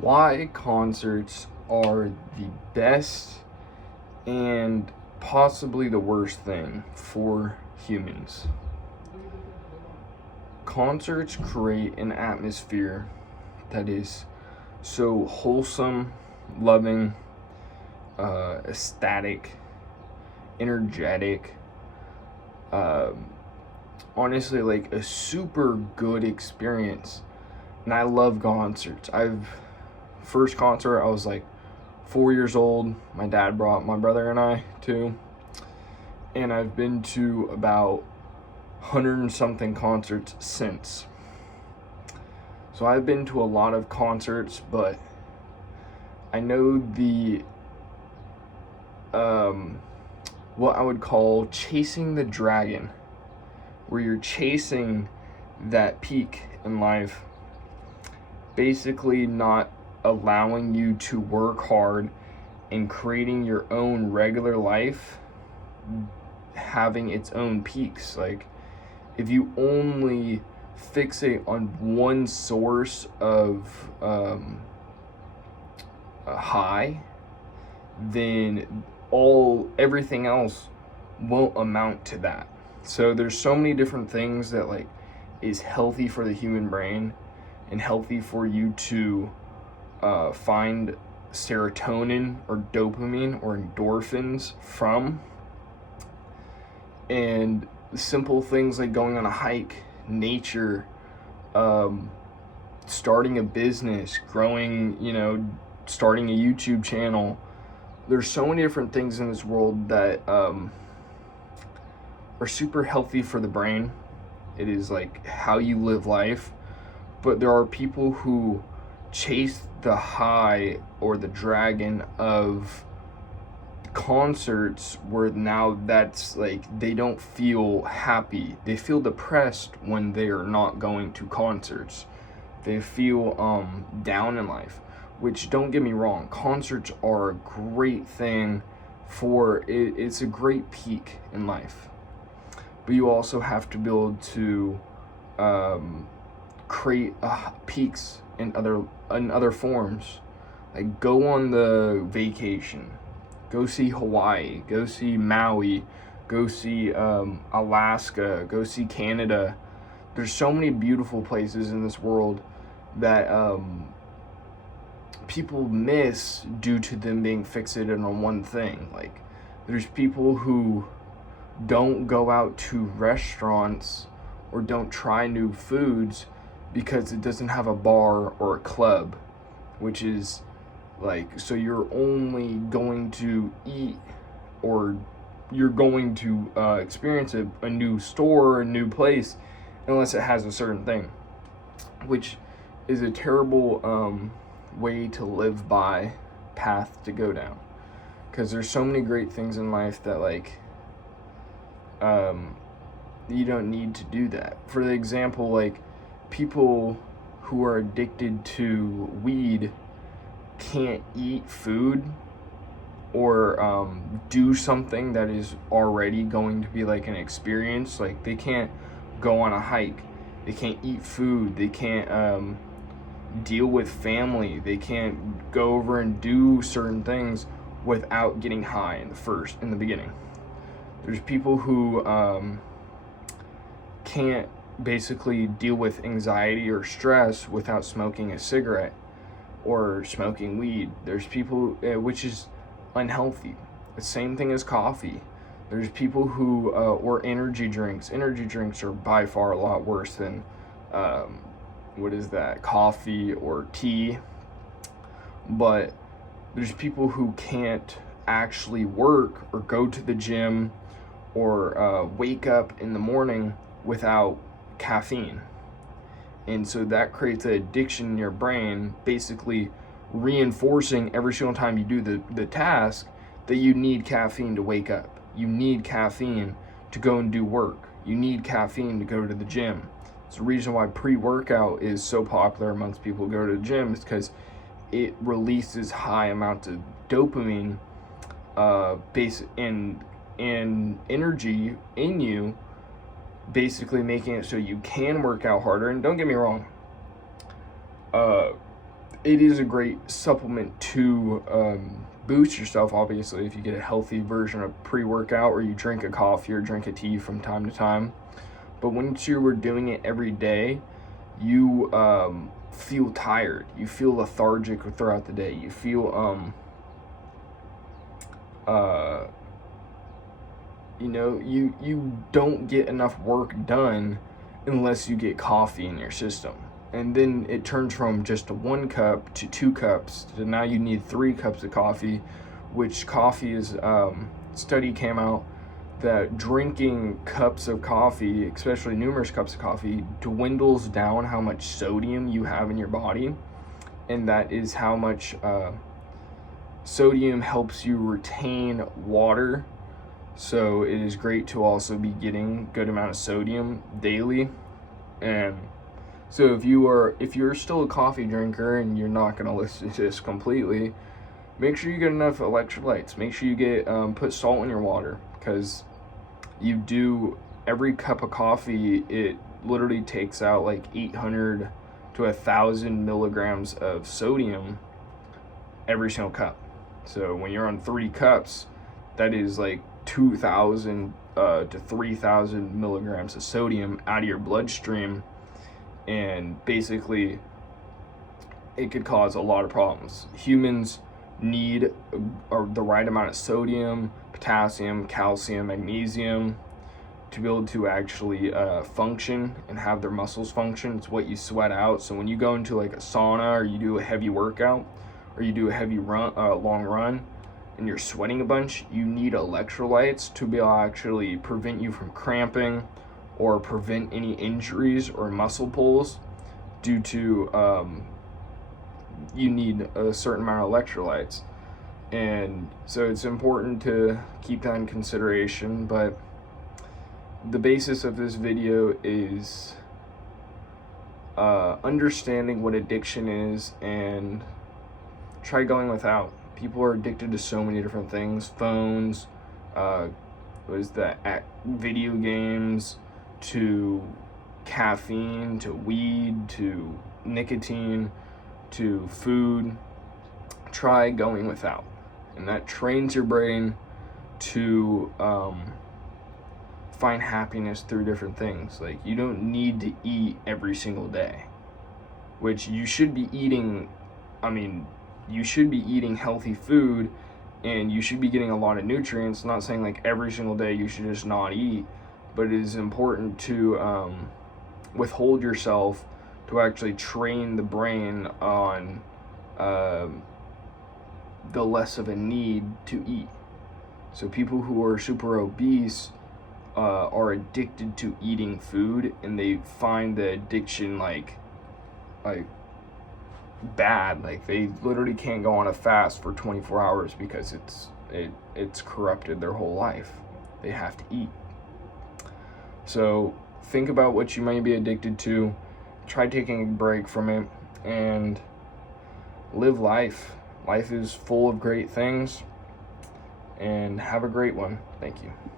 why concerts are the best and possibly the worst thing for humans. Concerts create an atmosphere that is so wholesome, loving, ecstatic, energetic, um, honestly, like a super good experience. And I love concerts. First concert, I was like 4 years old. My dad brought my brother and I to, and I've been to about 100 and something concerts since. So I've been to a lot of concerts, but I know the what I would call chasing the dragon, where you're chasing that peak in life, basically not allowing you to work hard and creating your own regular life, having its own peaks. Like, if you only fixate on one source of a high, then everything else won't amount to that. So there's so many different things that like is healthy for the human brain and healthy for you to find serotonin or dopamine or endorphins from. And simple things like going on a hike, nature, starting a business, growing, starting a YouTube channel. There's so many different things in this world that are super healthy for the brain. It is like how you live life. But there are people who chase the high or the dragon of concerts, where now that's like they don't feel happy. They feel depressed when they are not going to concerts. They feel down in life, which, don't get me wrong, concerts are a great thing for it. It's a great peak in life, but you also have to be able to create peaks in other forms. Like, go on the vacation, go see Hawaii, go see Maui, go see Alaska, go see Canada. There's so many beautiful places in this world that people miss due to them being fixated on one thing. Like, there's people who don't go out to restaurants or don't try new foods because it doesn't have a bar or a club, which is like, so you're only going to eat or you're going to experience a new store or a new place unless it has a certain thing, which is a terrible way to live by, path to go down, because there's so many great things in life that like you don't need to do that. For the example, like, people who are addicted to weed can't eat food or do something that is already going to be like an experience. Like, they can't go on a hike, they can't eat food, they can't deal with family, they can't go over and do certain things without getting high in the beginning. There's people who can't basically deal with anxiety or stress without smoking a cigarette or smoking weed. There's people, which is unhealthy. The same thing as coffee. There's people who, or energy drinks. Energy drinks are by far a lot worse than, coffee or tea. But there's people who can't actually work or go to the gym or wake up in the morning without caffeine. And so that creates an addiction in your brain, basically reinforcing every single time you do the task that you need caffeine to wake up. You need caffeine to go and do work. You need caffeine to go to the gym. It's the reason why pre-workout is so popular amongst people who go to the gym, is because it releases high amounts of dopamine and energy in you, basically making it so you can work out harder. And don't get me wrong, it is a great supplement to boost yourself, obviously, if you get a healthy version of pre-workout, or you drink a coffee or drink a tea from time to time. But once you were doing it every day, you feel tired. You feel lethargic throughout the day. You feel you don't get enough work done unless you get coffee in your system. And then it turns from just 1 cup to 2 cups to now you need 3 cups of coffee, which coffee is, study came out that drinking cups of coffee, especially numerous cups of coffee, dwindles down how much sodium you have in your body. And that is how much sodium helps you retain water. So it is great to also be getting good amount of sodium daily. And so if you're still a coffee drinker and you're not going to listen to this completely, make sure you get enough electrolytes. Make sure you get put salt in your water, because every cup of coffee, it literally takes out like 800 to 1,000 milligrams of sodium every single cup. So when you're on 3 cups, that is like 2,000 to 3,000 milligrams of sodium out of your bloodstream. And basically, it could cause a lot of problems. Humans need the right amount of sodium, potassium, calcium, magnesium to be able to actually function and have their muscles function. It's what you sweat out. So when you go into like a sauna, or you do a heavy workout, or you do a heavy long run, and you're sweating a bunch, you need electrolytes to be able to actually prevent you from cramping or prevent any injuries or muscle pulls due to you need a certain amount of electrolytes. And so it's important to keep that in consideration. But the basis of this video is understanding what addiction is, and try going without. People are addicted to so many different things: phones, video games, to caffeine, to weed, to nicotine, to food. Try going without, and that trains your brain to find happiness through different things. Like, you don't need to eat every single day, which you should be eating. You should be eating healthy food, and you should be getting a lot of nutrients. Not saying like every single day you should just not eat, but it is important to withhold yourself to actually train the brain on the less of a need to eat. So people who are super obese are addicted to eating food, and they find the addiction like bad. Like, they literally can't go on a fast for 24 hours because it's corrupted their whole life. They have to eat. So think about what you might be addicted to, try taking a break from it, and live life. Life is full of great things, and have a great one. Thank you.